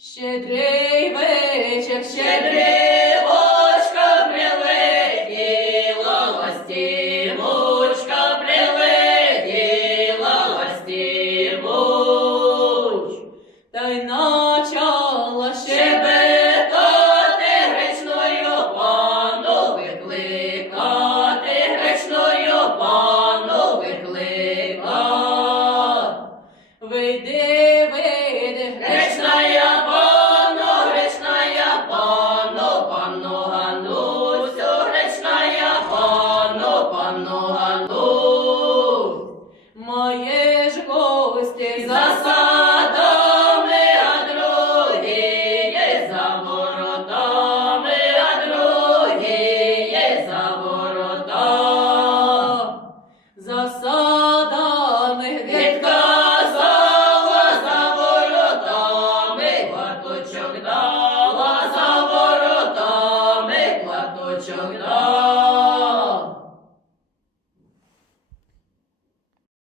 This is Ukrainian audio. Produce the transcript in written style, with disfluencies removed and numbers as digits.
Щедрий вечір, щедрівочка прилетіла, ластівочка прилетіла, ластівоч. Та й начала щебетати гречною панну, викликати гречною панну, викликати. Вийди, вийди, гречная панно, панно Ганусю, гречная панно, панно Ганусь. Маєш гостей за садами, а другі є за воротами, а другі є за ворота. За садами відказала, за воротами платочок дала, за воротами платочок дала.